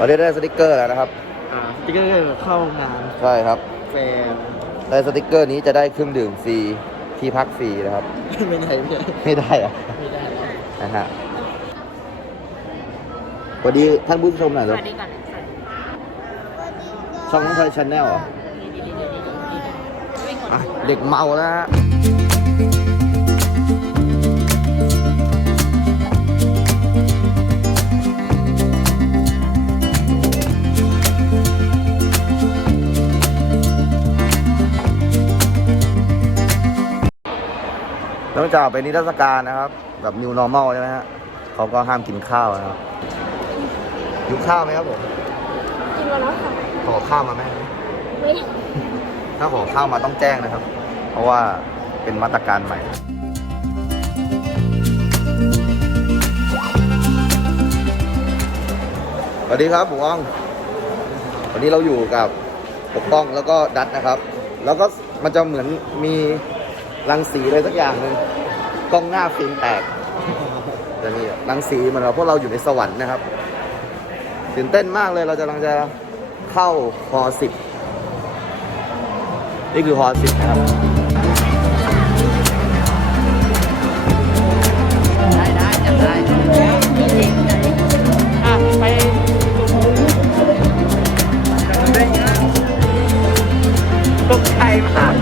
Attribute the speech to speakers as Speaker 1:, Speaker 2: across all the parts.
Speaker 1: เราได้สติกเกอร์แล้วนะครับ
Speaker 2: สติ๊กเกอร์เข้างาน
Speaker 1: ใช่ครับ
Speaker 2: แฟน
Speaker 1: ได้สติกเกอร์นี้จะได้เครื่องดื่มฟรีที่พักฟรีนะครับ
Speaker 2: ไม่ได้
Speaker 1: ไม่ได้อะ
Speaker 2: ไม่ได้
Speaker 1: นะฮะสวัสดีท่านผู้ชมหน่อย
Speaker 3: ส
Speaker 1: ลูก
Speaker 3: วัสดีก่อน
Speaker 1: ช่องน้องพลอยชาแนลเหรอเด็กเมาแล้วฮะนอกจากเป็นนิทรรศการนะครับแบบ New Normal ใช่ไหมฮะเขาก็ห้ามกินข้าวนะครับหิวข้าวไหมครับผม
Speaker 3: กินแล้วค่ะ
Speaker 1: ขอข้าวมาไหม
Speaker 3: ไม่
Speaker 1: ถ้าขอข้าวมาต้องแจ้งนะครับเพราะว่าเป็นมาตรการใหม่สวัสดีครับผมอ้องวันนี้เราอยู่กับปกป้องแล้วก็ดัดนะครับแล้วก็มันจะเหมือนมีรังสีอะไรสักอย่างหนึ่งกล้องหน้าฟิล์มแตกจะมีรังสีเหมือนเราพวกเราอยู่ในสวรรค์นะครับตื่นเต้นมากเลยเรากำลังจะเข้าฮ.10นี่คือฮ.10นะครับ
Speaker 2: ได้จำได้ไปตกใจมาก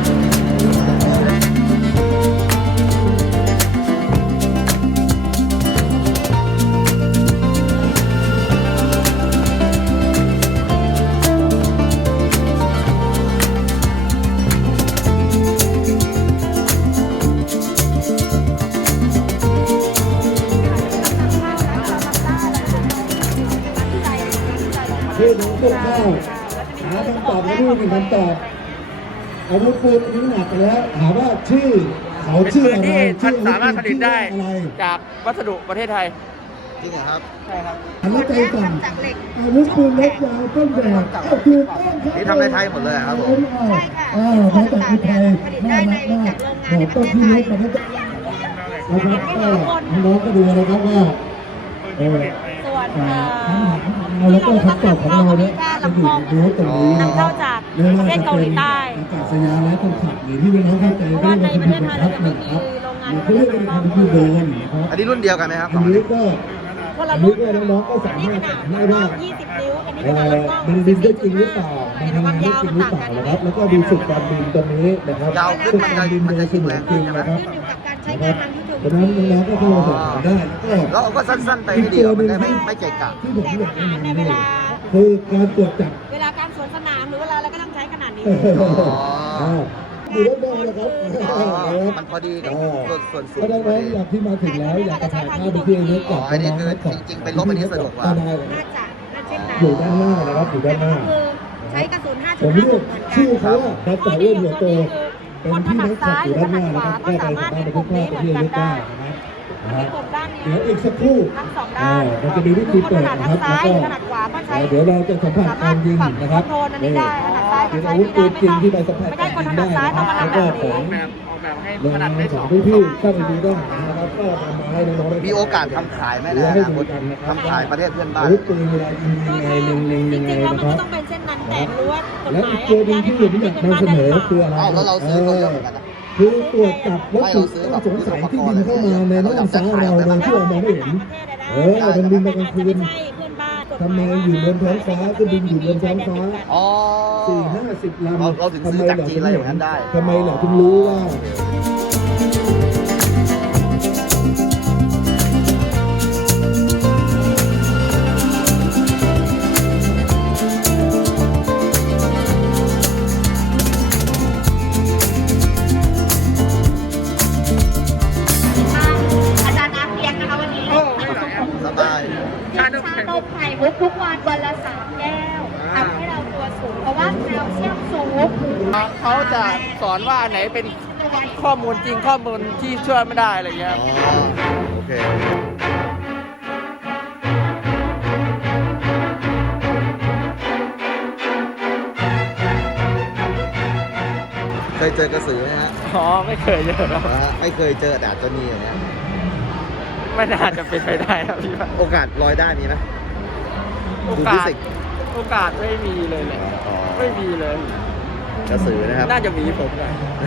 Speaker 4: ชื่อของพวกข้าวหาคำตอบมาด้วยหนึ่งคำตอบอาวุธปืนนี้หนักไปแล้วถามว่าชื่อเขาชื่ออะไร
Speaker 2: ที่สามารถผลิตได้
Speaker 4: อะไร
Speaker 2: จากวัสดุประเทศไทย
Speaker 1: จริงเหรอครับ
Speaker 2: ใช่ครับ
Speaker 4: อันนี้ใจสั่งอาวุธปืนเล็กยาวต้นแบบถูกต้อง
Speaker 1: นี่ทำในไทยหมดเลยครับผม
Speaker 4: ใช่ค่ะมาจากไทยน่ารักมากบอกต้นที่เล็กมาแล้วนะครับก็น้องก็ดูนะครับว่า
Speaker 3: ส่วน
Speaker 4: แล้วก็คำตอบของเราเนี่ยจะอยู่ในบูธตรงนี้นะครั
Speaker 3: นำเข้า
Speaker 4: บ
Speaker 3: จากประเทศเกาหลีใต้
Speaker 4: อากาศยานและคนขับหรือที่พี่น้องเข้าใจ
Speaker 3: เพราะว่าในประเทศไทยเรายังไม่มี
Speaker 4: ครับ
Speaker 3: โรงงาน
Speaker 4: เขาเรียกเป็นคำที่โดนนะครับ
Speaker 1: อันนี้รุ่นเดียวกันไหมครับ
Speaker 4: อันนี้ก็
Speaker 3: คน
Speaker 4: อั
Speaker 3: ละ
Speaker 4: น
Speaker 3: รุ่
Speaker 4: นี้
Speaker 3: น
Speaker 4: ก็น้องๆก็สา
Speaker 3: นี่
Speaker 4: มาร
Speaker 3: ข
Speaker 4: ถ
Speaker 3: นาด
Speaker 4: ให้ได้
Speaker 3: 20 นิ้วอันนี้ขนาดกล้อง
Speaker 4: มันบินได้จริงหรือเปล่ามันทำงานได้จริงหรือเปล่านะครับแล้วก็ดูสุดการบินตรงนี้นะครับ
Speaker 1: ยาวขึ้นมันจะ
Speaker 4: บิน
Speaker 1: มัน
Speaker 4: โด
Speaker 1: จะ
Speaker 4: ยเส
Speaker 1: ยิ่ง
Speaker 4: มื
Speaker 1: แร
Speaker 4: อน
Speaker 1: ง
Speaker 4: จริ
Speaker 1: ขึ้น
Speaker 4: ง
Speaker 1: ใช่ไหม
Speaker 4: นะครับ
Speaker 3: ขึ้นอยู่กับการใช้
Speaker 4: นะ
Speaker 3: งา
Speaker 4: ครั
Speaker 3: น
Speaker 4: บ
Speaker 3: ทางที่ถูก
Speaker 4: เพราะฉะนั้นน้องๆก็เข้ามาสอบถามได้แล้วก็
Speaker 1: แล้วก็สั้นๆไปทีเดียวมันได้ไม่เกะกะ
Speaker 4: ที่ผมอยากแนะนำนี่คือการตรวจจับ
Speaker 3: เวลาการสวนสนามหรือเวลาอะไรก็ต้องใช้ขนาดนี้
Speaker 4: อยู่ด้านบนนะครับ
Speaker 1: มันพอดีกับส่วนสูง
Speaker 4: ก็ได้ไหมอยากที่มาถึงแล้วอยากจะถ่ายภาพไปที่ระลึกกับ
Speaker 1: อันนี้คือจริงๆเป็นลบอันนี้สะดวกกว่า
Speaker 4: ได้เลย
Speaker 3: น่าจะน่าเช่นนั้น
Speaker 4: อยู่ด้านหน้านะครับอยู่ด้านหน้า
Speaker 3: คือใช้กระสุน
Speaker 4: ผมเรีย
Speaker 3: 5.56
Speaker 4: ก
Speaker 3: เหมือนกัน
Speaker 4: ชื่อเขาว่านักต่อเรื่องหัวโตเป็น
Speaker 3: คนถ
Speaker 4: ที่
Speaker 3: นั
Speaker 4: นั
Speaker 3: ด
Speaker 4: กขั
Speaker 3: ซ้า
Speaker 4: บ
Speaker 3: ย
Speaker 4: อ
Speaker 3: หรื
Speaker 4: ยู่
Speaker 3: อ
Speaker 4: ด้า
Speaker 3: ถ
Speaker 4: นห
Speaker 3: นั
Speaker 4: น้า
Speaker 3: ด
Speaker 4: นะ
Speaker 3: ข
Speaker 4: ครับ
Speaker 3: วา
Speaker 4: ก็
Speaker 3: ก็
Speaker 4: สา
Speaker 3: สามารถ
Speaker 4: ใน
Speaker 3: ใน
Speaker 4: ปุ่
Speaker 3: ปุ่
Speaker 4: ม
Speaker 3: ม
Speaker 4: นี้
Speaker 3: นี้
Speaker 4: เห
Speaker 3: เห
Speaker 4: มื
Speaker 3: มื
Speaker 4: อ
Speaker 3: อน น
Speaker 4: กั
Speaker 3: กัน น
Speaker 4: ได้
Speaker 3: ได้
Speaker 4: เดี๋ยวอีกสักครู่นะครับแล้วก็
Speaker 3: คือคนถนัดทั้งซ้ายหรือถนัดขวาก็ใช้
Speaker 4: เดี๋ยวเราจะสัมผัส
Speaker 3: สา
Speaker 4: การ
Speaker 3: มารถ
Speaker 4: ยิง
Speaker 3: ปรับ
Speaker 4: นะครับ
Speaker 3: โทนอันนี้ได้ถนัดซ้ายก็
Speaker 4: เป็น
Speaker 3: ใช้
Speaker 4: อาวุธ
Speaker 3: ไม่
Speaker 4: ปื
Speaker 3: ได้
Speaker 4: นจริงที่ไปสัมผัส
Speaker 3: ไม่ได้คนถนัดซ้ายต้องมา
Speaker 4: แล้ว
Speaker 3: ทำแบ
Speaker 4: ก็
Speaker 3: บ
Speaker 4: ขอ
Speaker 3: นี้
Speaker 4: ง
Speaker 2: ออกแบบให้
Speaker 4: โรง
Speaker 2: ขนาด
Speaker 4: งาน
Speaker 2: ได้
Speaker 4: ข
Speaker 2: ส
Speaker 4: อ
Speaker 2: อง ง
Speaker 4: พี่ๆเข้าไปดูได้นะครับก็นำมาให้น้องๆได้
Speaker 1: มีโอกาสทำขายไหมนะอนาคตทำขายประเทศเพื่อนบ้าน
Speaker 4: อาวุธปืนเวลายิงยังไงเล็งๆ
Speaker 3: จ
Speaker 4: ยังไง
Speaker 3: ริงๆแล้ว
Speaker 4: นะ
Speaker 3: มัน
Speaker 4: ครับ
Speaker 3: ก็ต้องเป็นเช่นนั้นแต่รู้ว่ากฎ
Speaker 4: และ
Speaker 3: หมา
Speaker 4: อี
Speaker 3: ย
Speaker 4: กตัวหนึงที่ผมอยากนำเสนอคืออะไร
Speaker 1: อ้าวแล้วเราซื้อเขาเยอะเหมือนกันนะ
Speaker 4: คือตรวจจับวัตถุต้องสงสัยที่บินเข้ามาในน่านฟ้าเราโดยที่เรามองไม่เห็นมันบินมากลางคืนทำไมอยู่บนท้องฟ้าก็บินอยู่บนท้องฟ้า
Speaker 1: อ๋อ
Speaker 4: 4-50 ลำ
Speaker 1: เราถึงซื้อจากจีนอะไรอย่างนั้นได้
Speaker 4: ทำไมเราถึงรู้ว่า
Speaker 3: อาจารย์น้ำเลี้ยงนะคะวันนี้
Speaker 1: สบาย
Speaker 3: ชานมไข่มุกทุกวันละ3 แก้วทำให้เราตัวสูงเพราะว่าแคลเซียมสูง
Speaker 2: เขาจะสอนว่าอันไหนเป็นข้อมูลจริงข้อมูลที่เชื่อไม่ได้อะไรเงี้ย
Speaker 1: อ๋อ โอเค เคยเจอกระสือไหมฮะ
Speaker 2: อ๋อไม่เคยเจอครับ
Speaker 1: ไม่เคยเจอแต่อาจจะมีอย่างเงี้ย
Speaker 2: ไม่น่าจะเป็นไปได้ครับพี่ว่า
Speaker 1: โอกาสลอยได้มีไหม
Speaker 2: โอ
Speaker 1: ดู
Speaker 2: กา
Speaker 1: ฟิ
Speaker 2: ส
Speaker 1: สิกส์
Speaker 2: โอกาสไม่มีเลยแหละ
Speaker 1: อ๋อ
Speaker 2: ไม่มีเลย
Speaker 1: กระสือนะครับ
Speaker 2: น่าจะมีผมไง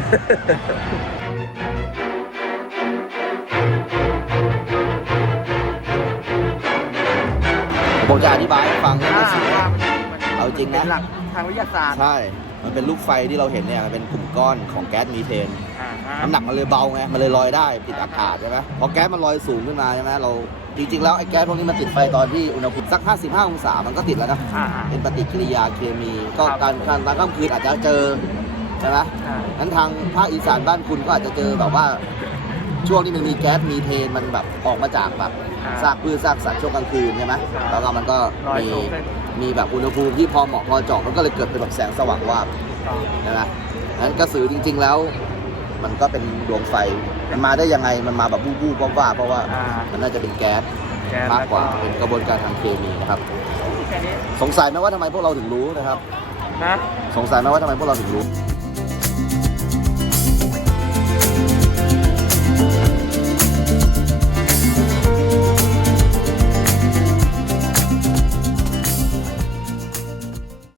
Speaker 1: ผมจะอธิบายให้ฟังเรื่องกระสือ เอาจริงนะ
Speaker 2: เป็นหลักทางวิทยาศาสตร์
Speaker 1: ใช่ มันเป็นลูกไฟที่เราเห็นเนี่ยมันเป็นกลุ่มก้อนของแก๊สมีเทน
Speaker 2: อ่าฮะ
Speaker 1: น้ำหนักมันเลยเบาไง มันเลยลอยได้ติดอากาศใช่ไหมพอแก๊สมันลอยสูงขึ้นมาใช่ไหมเราจริงๆแล้วไอ้แก๊สพวกนี้มันติดไฟตอนที่อุณหภูมิสัก 55 องศามันก็ติดแล้วนะ
Speaker 2: อ่า
Speaker 1: เป็นปฏิกิริยาเคมี ก็
Speaker 2: ครับ
Speaker 1: การค่ำคืนอาจจะเจอใช่ไหม
Speaker 2: ใช่
Speaker 1: นั้นทางภาคอีสานบ้านคุณก็อาจจะเจอแบบว่าช่วงที่มันมีแก๊สมีเทนมันแบบออกมาจากแบบซากพืชซากสัตว์ช่วงกลางคืนใช่ไหมแล้วก็มันก็
Speaker 2: ลอย
Speaker 1: มี
Speaker 2: สูงขึ้น
Speaker 1: มีแบบอุณหภูมิที่พอเหมาะพอเจาะมันก็เลยเกิดเป็นแบบแสงสว่างวาบ ใช่ไหมนั้นกระสือจริง ๆ แล้ว มันก็เป็นดวงไฟ มันมาได้ยังไง มันมาแบบบู๊ๆว่าเพราะว่า
Speaker 2: อ่า
Speaker 1: มันน่าจะเป็นแก๊ส
Speaker 2: แก๊ส
Speaker 1: มากกว่า
Speaker 2: แล้วก็
Speaker 1: เป็นกระบวนการทางเคมีนะครับ
Speaker 2: แค่นี้
Speaker 1: สงสัยไหมว่าทำไมพวกเราถึงรู้นะครับ
Speaker 2: นะ
Speaker 1: สงสัยไหมว่าทำไมพวกเราถึงรู้